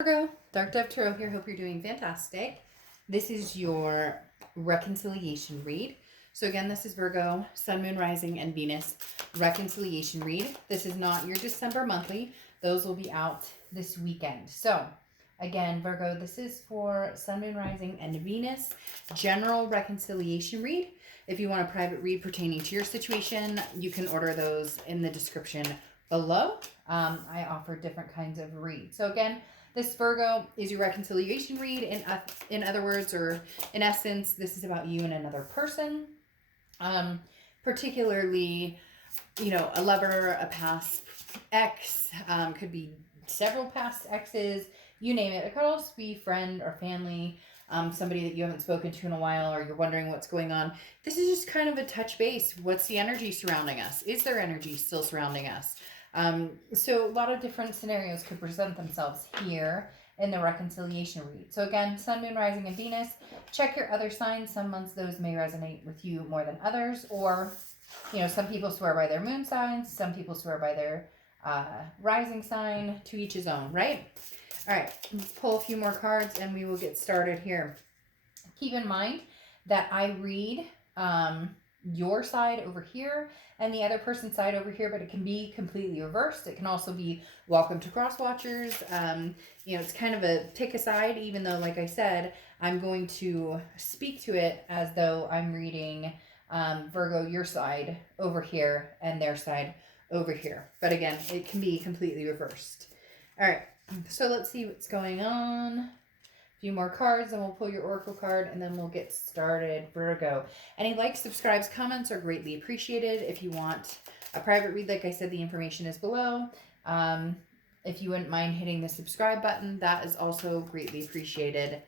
Virgo, Dark Dove Tarot here. Hope you're doing fantastic. This is your reconciliation read. So again, this is Virgo, Sun, Moon, Rising, and Venus reconciliation read. This is not your December monthly. Those will be out this weekend. So again, Virgo, this is for Sun, Moon, Rising, and Venus general reconciliation read. If you want a private read pertaining to your situation, you can order those in the description below. I offer different kinds of reads. So again, this Virgo is your reconciliation read. In other words, or in essence, this is about you and another person. Particularly, a lover, a past ex, could be several past exes, you name it. It could also be friend or family, somebody that you haven't spoken to in a while, or you're wondering what's going on. This is just kind of a touch base. What's the energy surrounding us? Is there energy still surrounding us? So a lot of different scenarios could present themselves here in the reconciliation read. So again, Sun, Moon, Rising, and Venus. Check your other signs. Some months those may resonate with you more than others. Or, some people swear by their moon signs. Some people swear by their rising sign. To each his own, right? All right, let's pull a few more cards and we will get started here. Keep in mind that I read your side over here and the other person's side over here, but it can be completely reversed. It can also be welcome to cross watchers. It's kind of a pick a side, even though, like I said, I'm going to speak to it as though I'm reading Virgo, your side over here and their side over here. But again, it can be completely reversed. All right, so let's see what's going on. Few more cards and we'll pull your oracle card and then we'll get started. Virgo, any likes, subscribes, comments are greatly appreciated. If you want a private read, like I said, the information is below. If you wouldn't mind hitting the subscribe button, that is also greatly appreciated.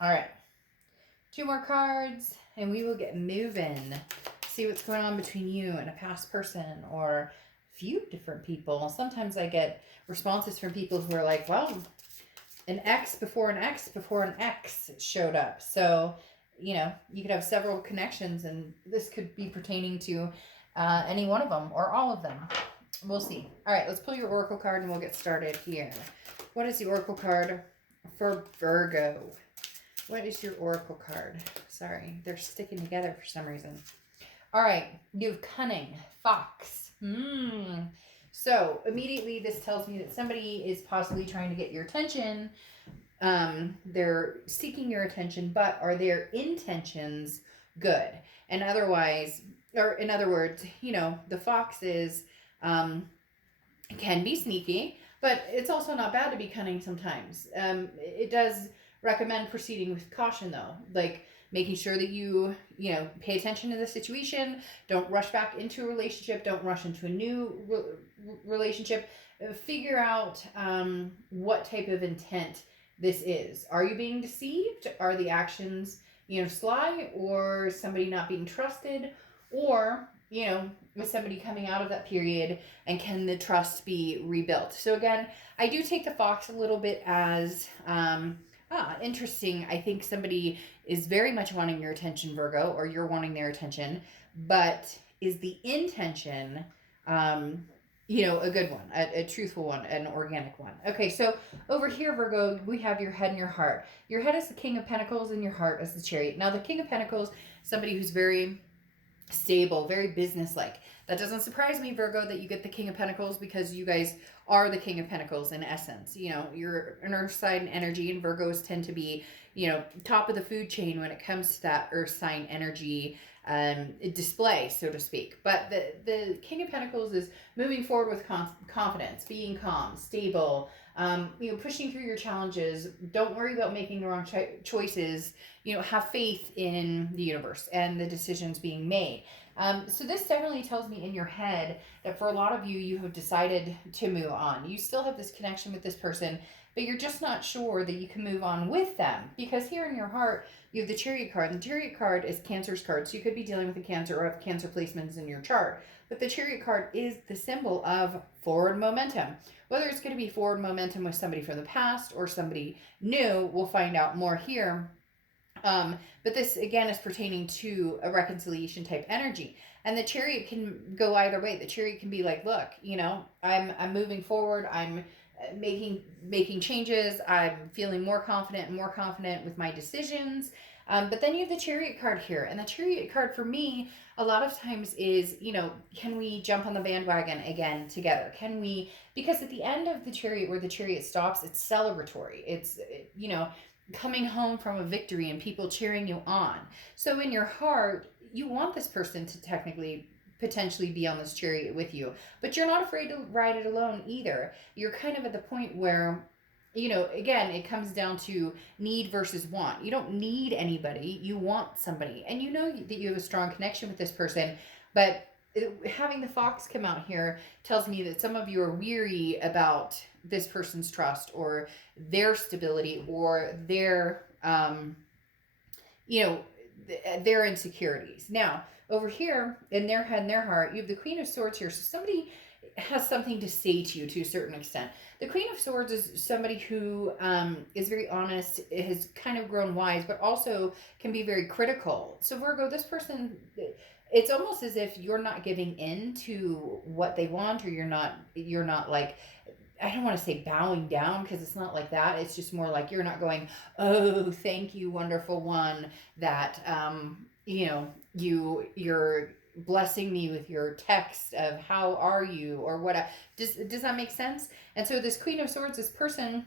All right, 2 more cards and we will get moving. See what's going on between you and a past person or a few different people. Sometimes I get responses from people who are like, well, an ex before an ex before an ex showed up. So, you could have several connections and this could be pertaining to any one of them or all of them. We'll see. All right, let's pull your oracle card and we'll get started here. What is the oracle card for Virgo? What is your oracle card? Sorry, they're sticking together for some reason. All right, you have cunning, fox. So immediately this tells me that somebody is possibly trying to get your attention. They're seeking your attention, but are their intentions good? And otherwise, or in other words, the fox is, can be sneaky, but it's also not bad to be cunning sometimes. It does recommend proceeding with caution though, like making sure that you pay attention to the situation. Don't rush back into a relationship. Don't rush into a new relationship. Figure out what type of intent this is. Are you being deceived? Are the actions, sly, or somebody not being trusted? Or, with somebody coming out of that period, and can the trust be rebuilt? So again, I do take the fox a little bit as interesting. I think somebody is very much wanting your attention, Virgo, or you're wanting their attention, but is the intention, a good one, a truthful one, an organic one. Okay, so over here, Virgo, we have your head and your heart. Your head is the King of Pentacles and your heart is the Chariot. Now, the King of Pentacles, somebody who's very stable, very businesslike. That doesn't surprise me, Virgo, that you get the King of Pentacles because you guys are the King of Pentacles in essence. Your earth sign energy, and Virgos tend to be, top of the food chain when it comes to that earth sign energy display, so to speak. But the King of Pentacles is moving forward with confidence, being calm, stable, pushing through your challenges. Don't worry about making the wrong choices. Have faith in the universe and the decisions being made. So this definitely tells me in your head that for a lot of you, you have decided to move on. You still have this connection with this person, but you're just not sure that you can move on with them. Because here in your heart, you have the Chariot card. And the Chariot card is Cancer's card. So you could be dealing with a Cancer or have Cancer placements in your chart. But the Chariot card is the symbol of forward momentum. Whether it's going to be forward momentum with somebody from the past or somebody new, we'll find out more here. But this again is pertaining to a reconciliation type energy, and the Chariot can go either way. The Chariot can be like, look, I'm moving forward. I'm making changes. I'm feeling more confident and more confident with my decisions. But then you have the Chariot card here, and the Chariot card for me a lot of times is, can we jump on the bandwagon again together? Can we? Because at the end of the Chariot, where the Chariot stops, it's celebratory. It's coming home from a victory and people cheering you on. So in your heart, you want this person to technically potentially be on this chariot with you, but you're not afraid to ride it alone either. You're kind of at the point where, again, it comes down to need versus want. You don't need anybody, you want somebody, and you know that you have a strong connection with this person. But having the fox come out here tells me that some of you are weary about this person's trust or their stability or their their insecurities. Now, over here in their head and their heart, you have the Queen of Swords here. So somebody has something to say to you to a certain extent. The Queen of Swords is somebody who is very honest, has kind of grown wise, but also can be very critical. So Virgo, this person, it's almost as if you're not giving in to what they want, or you're not like, I don't want to say bowing down, because it's not like that. It's just more like you're not going, oh, thank you, wonderful one, that you're blessing me with your text of how are you or what. Does that make sense? And so this Queen of Swords, this person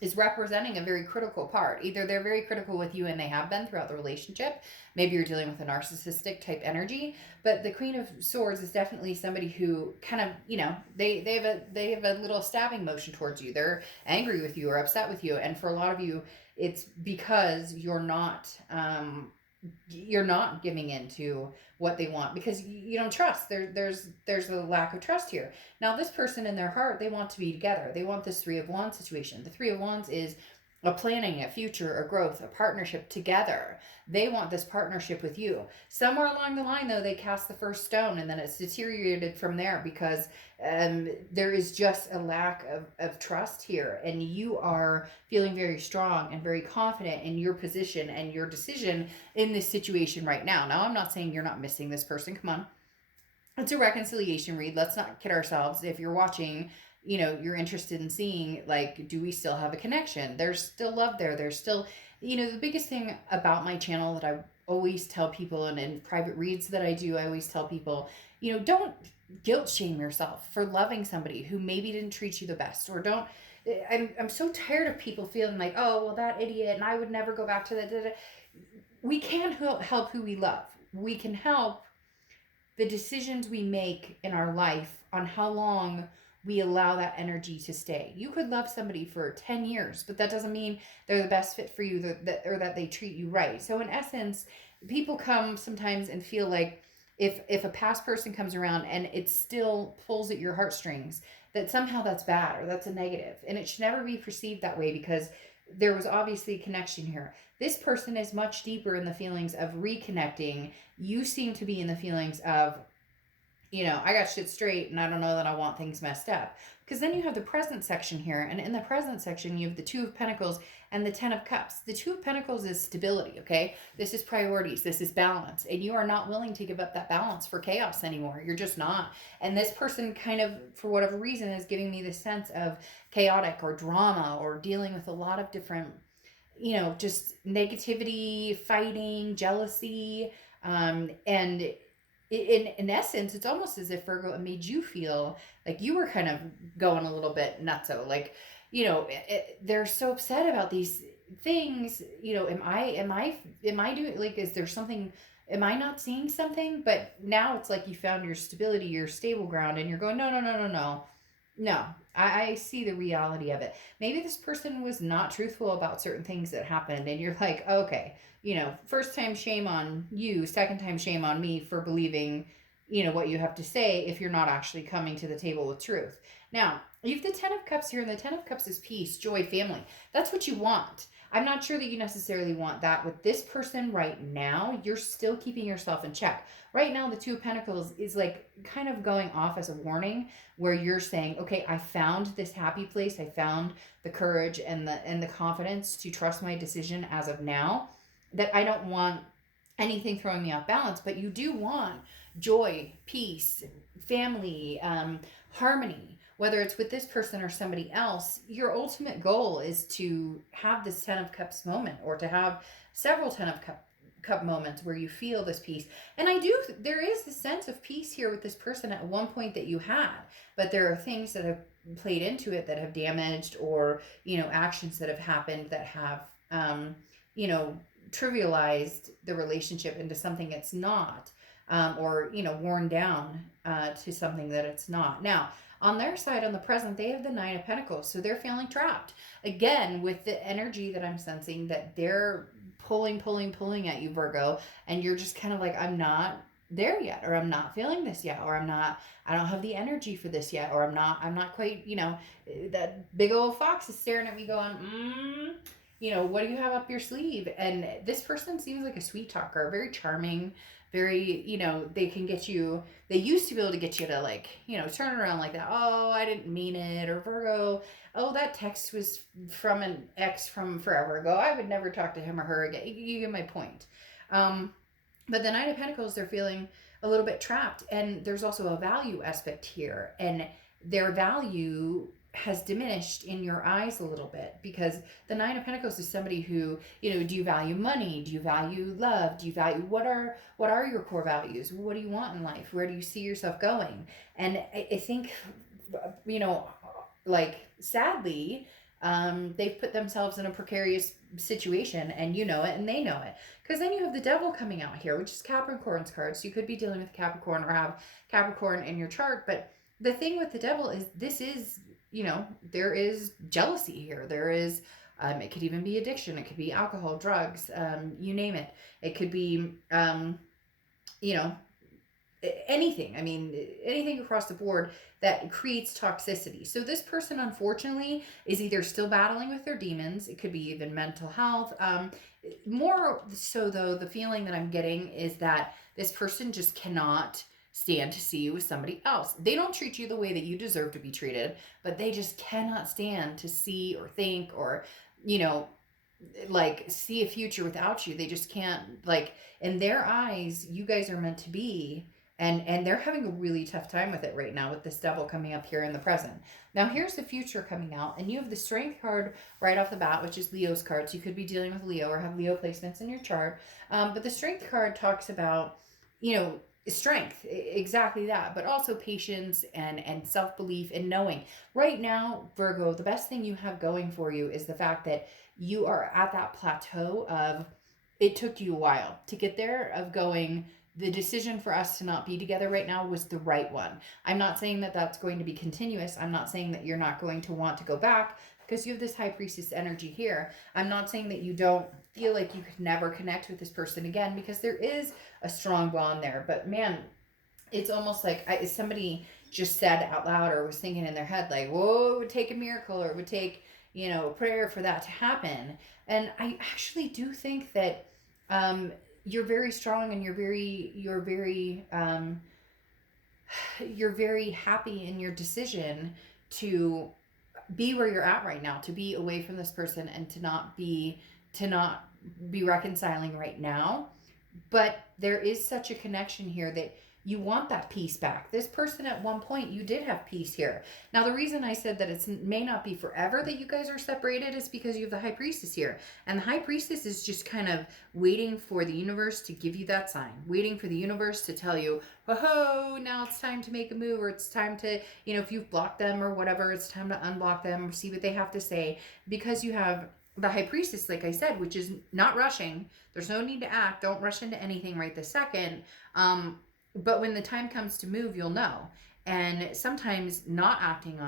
is representing a very critical part. Either they're very critical with you, and they have been throughout the relationship. Maybe you're dealing with a narcissistic type energy, but the Queen of Swords is definitely somebody who kind of, they have a little stabbing motion towards you. They're angry with you or upset with you, and for a lot of you, it's because you're not giving in to what they want, because you don't trust. There's a lack of trust here. Now, this person in their heart, they want to be together. They want this Three of Wands situation. The Three of Wands is a planning, a future, a growth, a partnership together. They want this partnership with you. Somewhere along the line, though, they cast the first stone, and then it's deteriorated from there because there is just a lack of trust here. And you are feeling very strong and very confident in your position and your decision in this situation right now. Now, I'm not saying you're not missing this person. Come on. It's a reconciliation read. Let's not kid ourselves. If you're watching, you're interested in seeing, like, do we still have a connection? There's still love there. There's still, the biggest thing about my channel that I always tell people, and in private reads that I do, I always tell people, don't guilt shame yourself for loving somebody who maybe didn't treat you the best, or don't. I'm so tired of people feeling like, oh, well, that idiot, and I would never go back to that. We can't help who we love. We can help the decisions we make in our life on how long we allow that energy to stay. You could love somebody for 10 years, but that doesn't mean they're the best fit for you, or that they treat you right. So in essence, people come sometimes and feel like if a past person comes around and it still pulls at your heartstrings, that somehow that's bad or that's a negative. And it should never be perceived that way, because there was obviously a connection here. This person is much deeper in the feelings of reconnecting. You seem to be in the feelings of, I got shit straight and I don't know that I want things messed up. Because then you have the present section here. And in the present section, you have the Two of Pentacles and the Ten of Cups. The Two of Pentacles is stability, okay? This is priorities. This is balance. And you are not willing to give up that balance for chaos anymore. You're just not. And this person kind of, for whatever reason, is giving me this sense of chaotic or drama, or dealing with a lot of different, just negativity, fighting, jealousy, and in essence, it's almost as if, Virgo, it made you feel like you were kind of going a little bit nutso. Like, they're so upset about these things. Am I doing, like, is there something, am I not seeing something? But now it's like you found your stability, your stable ground, and you're going, no, I see the reality of it. Maybe this person was not truthful about certain things that happened, and you're like, okay, first time shame on you, second time shame on me for believing, what you have to say if you're not actually coming to the table with truth. Now, you have the Ten of Cups here, and the Ten of Cups is peace, joy, family. That's what you want. I'm not sure that you necessarily want that with this person right now. You're still keeping yourself in check. Right now, the Two of Pentacles is like kind of going off as a warning, where you're saying, okay, I found this happy place. I found the courage and the confidence to trust my decision as of now, that I don't want anything throwing me off balance. But you do want joy, peace, family, harmony. whether it's with this person or somebody else, your ultimate goal is to have this 10 of cups moment, or to have several 10 of cup moments where you feel this peace. And there is a sense of peace here with this person at one point that you had, but there are things that have played into it that have damaged, or actions that have happened that have trivialized the relationship into something it's not, or worn down to something that it's not. Now, on their side, on the present, they have the Nine of Pentacles, so they're feeling trapped again with the energy that I'm sensing, that they're pulling at you, Virgo, and you're just kind of like, I'm not there yet, or I'm not feeling this yet, or I don't have the energy for this yet, or I'm not quite, that big old fox is staring at me going, what do you have up your sleeve? And this person seems like a sweet talker, very charming, very, they can get you, they used to be able to get you to, like, turn around like that. Oh, I didn't mean it. Or Virgo, oh, that text was from an ex from forever ago. I would never talk to him or her again. You get my point. But the Nine of Pentacles, they're feeling a little bit trapped. And there's also a value aspect here. And their value has diminished in your eyes a little bit, because the Nine of Pentacles is somebody who, do you value money? Do you value love? Do you value, what are your core values? What do you want in life? Where do you see yourself going? And I think, like, sadly, they've put themselves in a precarious situation, and you know it, and they know it. Because then you have the Devil coming out here, which is Capricorn's card. So you could be dealing with Capricorn, or have Capricorn in your chart. But the thing with the Devil is, this is, there is jealousy here. There is, it could even be addiction. It could be alcohol, drugs, you name it. It could be, anything. I mean, anything across the board that creates toxicity. So this person, unfortunately, is either still battling with their demons. It could be even mental health. More so, though, the feeling that I'm getting is that this person just cannot stand to see you with somebody else. They don't treat you the way that you deserve to be treated, but they just cannot stand to see or think, or, like, see a future without you. They just can't, like, in their eyes, you guys are meant to be. And they're having a really tough time with it right now, with this Devil coming up here in the present. Now, here's the future coming out, and you have the Strength card right off the bat, which is Leo's card. So you could be dealing with Leo, or have Leo placements in your chart. But the Strength card talks about, strength, exactly that, but also patience and self-belief and knowing. Right now, Virgo, the best thing you have going for you is the fact that you are at that plateau of, it took you a while to get there, of going, the decision for us to not be together right now was the right one. I'm not saying that that's going to be continuous. I'm not saying that you're not going to want to go back, because you have this High Priestess energy here. I'm not saying that you don't feel like you could never connect with this person again, because there is a strong bond there. But man, it's almost like somebody just said out loud, or was thinking in their head, like, whoa, it would take a miracle, or it would take, a prayer for that to happen. And I actually do think that you're very strong, and you're very happy in your decision to be where you're at right now, to be away from this person, and to not be reconciling right now. But there is such a connection here that you want that peace back. This person, at one point, you did have peace here. Now, the reason I said that it may not be forever that you guys are separated is because you have the High Priestess here. And the High Priestess is just kind of waiting for the universe to give you that sign, waiting for the universe to tell you, oh, now it's time to make a move, or it's time to, if you've blocked them or whatever, it's time to unblock them, or see what they have to say. Because you have the High Priestess, like I said, which is not rushing. There's no need to act. Don't rush into anything right this second. But when the time comes to move, you'll know. And sometimes not acting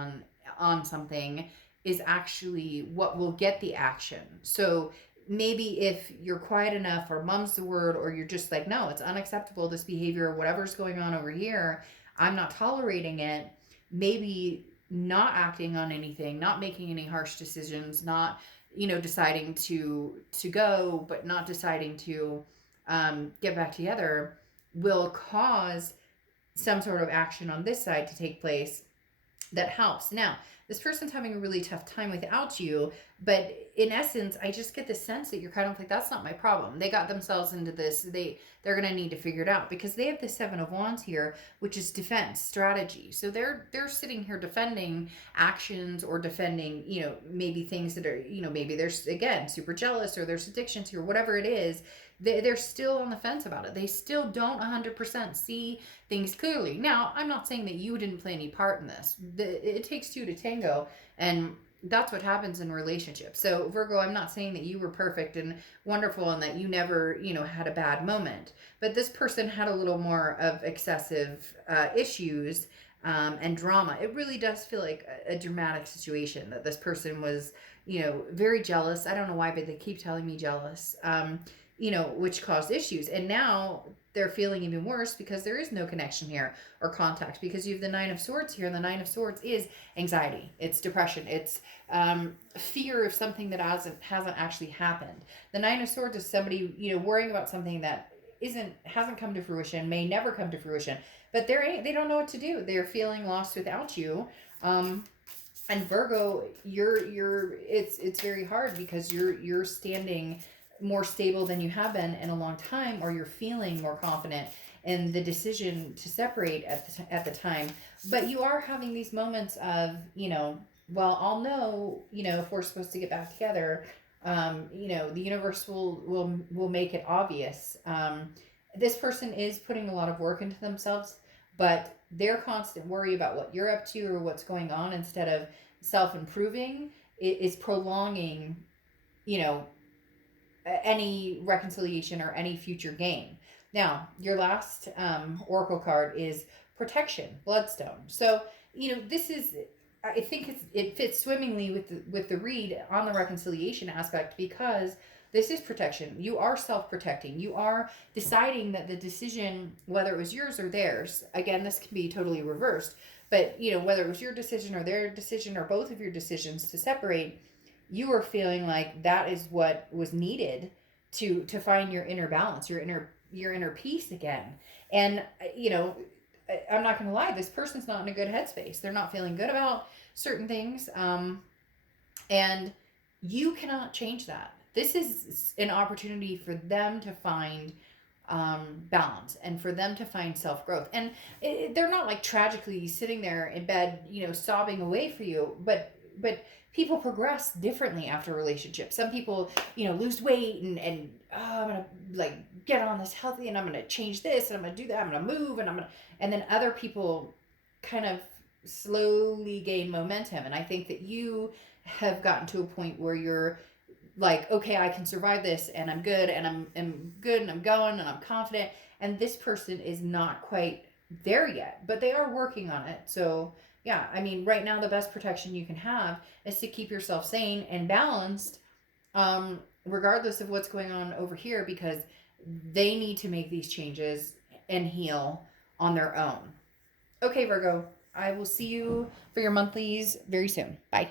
on something is actually what will get the action. So maybe if you're quiet enough, or mum's the word, or you're just like, no, it's unacceptable, this behavior, whatever's going on over here, I'm not tolerating it. Maybe not acting on anything, not making any harsh decisions, not, deciding to go, but not deciding to get back together, will cause some sort of action on this side to take place that helps. Now, This person's having a really tough time without you, but in essence, I just get the sense that you're kind of like, that's not my problem. They got themselves into this. They're going to need to figure it out, because they have the Seven of Wands here, which is defense strategy. So they're sitting here defending actions, or defending, maybe things that are, maybe they're, again, super jealous, or there's addictions here, whatever it is. They're still on the fence about it. They still don't 100% see things clearly. Now, I'm not saying that you didn't play any part in this. It takes two to tango, and that's what happens in relationships. So, Virgo, I'm not saying that you were perfect and wonderful and that you never, had a bad moment. But this person had a little more of excessive issues and drama. It really does feel like a dramatic situation, that this person was, very jealous. I don't know why, but they keep telling me jealous. Which caused issues. And now they're feeling even worse because there is no connection here or contact, because you have the Nine of Swords here, and the Nine of Swords is anxiety, it's depression, it's fear of something that hasn't actually happened. The Nine of Swords is somebody, worrying about something that hasn't come to fruition, may never come to fruition, but they don't know what to do. They're feeling lost without you. And Virgo, it's very hard, because you're standing more stable than you have been in a long time, or you're feeling more confident in the decision to separate at the time. But you are having these moments of, well, I'll know, if we're supposed to get back together. The universe will make it obvious. This person is putting a lot of work into themselves, but their constant worry about what you're up to or what's going on, instead of self-improving, is prolonging, any reconciliation or any future gain. Now, your last oracle card is protection, bloodstone. So, this is, I think it fits swimmingly with the read on the reconciliation aspect, because this is protection. You are self-protecting. You are deciding that the decision, whether it was yours or theirs, again, this can be totally reversed, but, whether it was your decision or their decision, or both of your decisions to separate, you were feeling like that is what was needed to find your inner balance, your inner peace again. And I'm not going to lie, this person's not in a good headspace. They're not feeling good about certain things, and you cannot change that. This is an opportunity for them to find balance, and for them to find self-growth. And they're not like tragically sitting there in bed, sobbing away for you, but people progress differently after a relationship. Some people, lose weight and I'm going to like get on this healthy, and I'm going to change this, and I'm going to do that. I'm going to move, and then other people kind of slowly gain momentum. And I think that you have gotten to a point where you're like, okay, I can survive this, and I'm good, and I'm good, and I'm going, and I'm confident. And this person is not quite there yet, but they are working on it. So yeah, I mean, right now, the best protection you can have is to keep yourself sane and balanced, regardless of what's going on over here, because they need to make these changes and heal on their own. Okay, Virgo, I will see you for your monthlies very soon. Bye.